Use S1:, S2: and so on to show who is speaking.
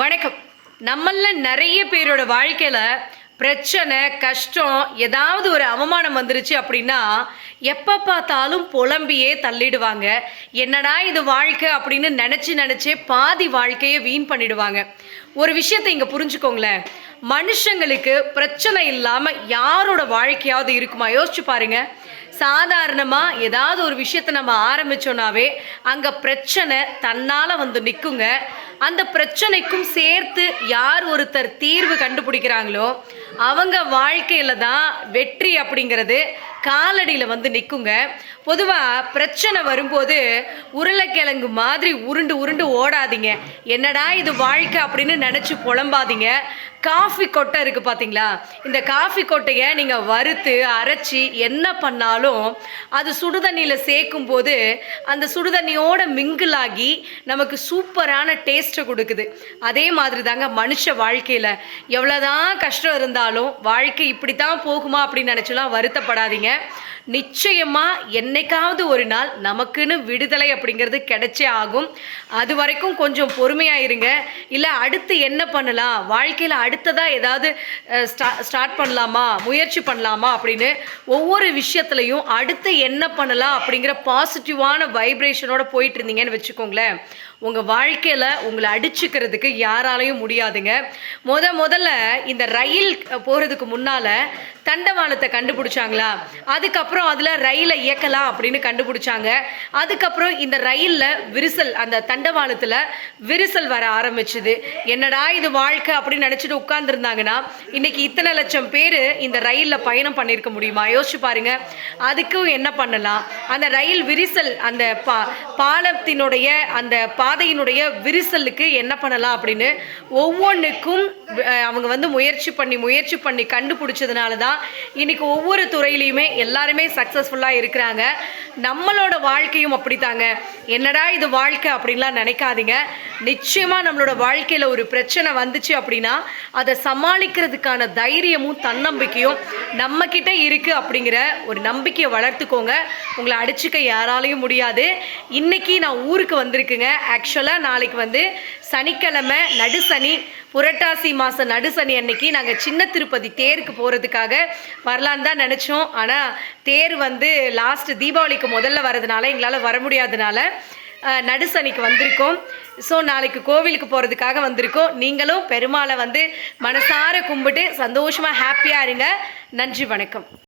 S1: வணக்கம். நம்மள நிறைய பேரோட வாழ்க்கையில பிரச்சனை கஷ்டம் ஏதாவது ஒரு அவமானம் வந்துருச்சு அப்படின்னா எப்போ பார்த்தாலும் புலம்பியே தள்ளிடுவாங்க. என்னடா இது வாழ்க்கை அப்படின்னு நினச்சி நினச்சே பாதி வாழ்க்கையை வீண் பண்ணிடுவாங்க. ஒரு விஷயத்தை இங்கே புரிஞ்சுக்கோங்களேன். மனுஷங்களுக்கு பிரச்சனை இல்லாமல் யாரோட வாழ்க்கையாவது இருக்குமா? யோசிச்சு பாருங்க. சாதாரணமாக ஏதாவது ஒரு விஷயத்தை நம்ம ஆரம்பிச்சோனாவே அங்கே பிரச்சனை தன்னால் வந்து நிற்குங்க அந்த பிரச்சனைக்கும் சேர்த்து யார் ஒருத்தர் தீர்வு கண்டுபிடிக்கிறாங்களோ அவங்க வாழ்க்கையில் தான் வெற்றி அப்படிங்கிறது காலடியில் வந்து நிற்குங்க பொதுவாக பிரச்சனை வரும்போது உருளைக்கிழங்கு மாதிரி உருண்டு உருண்டு ஓடாதீங்க. என்னடா இது வாழ்க்கை அப்படின்னு நினச்சி புலம்பாதீங்க. காஃபி கொட்டை இருக்குது பார்த்தீங்களா இந்த காஃபி கொட்டையை நீங்கள் வறுத்து அரைச்சி என்ன பண்ணாலும் அது சுடுதண்ணியில் சேர்க்கும் போது அந்த சுடுதண்ணியோட மிங்கிள் ஆகி நமக்கு சூப்பரான டேஸ்ட்டை கொடுக்குது. அதே மாதிரி தாங்க மனுஷ வாழ்க்கையில். எவ்வளோதான் கஷ்டம் இருந்தாலும் வாழ்க்கை இப்படி தான் போகுமா அப்படின்னு நினச்சலாம் வருத்தப்படாதீங்க. நிச்சயமா என்னைக்காவது ஒரு நாள் நமக்குன்னு விடுதலை அப்படிங்கிறது கிடைச்சே ஆகும். அது வரைக்கும் கொஞ்சம் பொறுமையா இருங்க. இல்லை அடுத்து என்ன பண்ணலாம்? வாழ்க்கையில் அடுத்ததாக ஏதாவது ஸ்டார்ட் பண்ணலாமா முயற்சி பண்ணலாமா அப்படின்னு ஒவ்வொரு விஷயத்துலையும் அடுத்து என்ன பண்ணலாம் அப்படிங்கிற பாசிட்டிவான வைப்ரேஷனோட போயிட்டு இருந்தீங்கன்னு வச்சுக்கோங்களேன். உங்கள் வாழ்க்கையில் உங்களை அடிச்சுக்கிறதுக்கு யாராலையும் முடியாதுங்க. முத முதல்ல இந்த ரயில் போகிறதுக்கு முன்னால் தண்டவாளத்தை கண்டுபிடிச்சாங்களா? அதுக்கப்புறம் அதில் ரயிலை இயக்கலாம் அப்படின்னு கண்டுபிடிச்சாங்க. அதுக்கப்புறம் இந்த ரயிலில் விரிசல் அந்த தண்டவாளத்தில் விரிசல் வர ஆரம்பிச்சுது. என்னடா இது வாழ்க்கை அப்படின்னு நினச்சிட்டு உட்கார்ந்துருந்தாங்கன்னா இன்னைக்கு இத்தனை லட்சம் பேர் இந்த ரயிலில் பயணம் பண்ணியிருக்க முடியுமா? யோசிச்சு பாருங்க. அதுக்கும் என்ன பண்ணலாம்? அந்த ரயில் விரிசல் அந்த பா பாலத்தினுடைய அந்த பாதையினுடைய விரிசலுக்கு என்ன பண்ணலாம் அப்படின்னு ஒவ்வொன்றுக்கும் அவங்க வந்து முயற்சி பண்ணி முயற்சி பண்ணி கண்டுபிடிச்சதுனால தான் இன்னைக்கு ஒவ்வொரு துறையிலையுமே எல்லாருமே சக்ஸஸ்ஃபுல்லாக இருக்கிறாங்க. நம்மளோட வாழ்க்கையும் அப்படித்தாங்க. என்னடா இது வாழ்க்கை அப்படின்லாம் நினைக்காதீங்க. நிச்சயமாக நம்மளோட வாழ்க்கையில் ஒரு பிரச்சனை வந்துச்சு அப்படின்னா அதை சமாளிக்கிறதுக்கான தைரியமும் தன்னம்பிக்கையும் நம்மக்கிட்ட இருக்குது அப்படிங்கிற ஒரு நம்பிக்கையை வளர்த்துக்கோங்க. உங்களை அடிச்சுக்க யாராலையும் முடியாது. இன்னைக்கு நான் ஊருக்கு வந்திருக்குங்க. ஆக்சுவலாக நாளைக்கு வந்து சனிக்கிழமை நடுசனி புரட்டாசி மாதம் நடுசனி அன்னைக்கு நாங்கள் சின்ன திருப்பதி தேருக்கு போகிறதுக்காக வரலான்னு தான் நினச்சோம். ஆனால் தேர் வந்து லாஸ்ட் தீபாவளிக்கு முதல்ல வரதுனால எங்களால் வர முடியாதனால நடுசனிக்கு வந்திருக்கோம். ஸோ நாளைக்கு கோவிலுக்கு போகிறதுக்காக வந்திருக்கோம். நீங்களும் பெருமாளை வந்து மனசார கும்பிட்டு சந்தோஷமாக ஹாப்பியாக இருங்க. நன்றி வணக்கம்.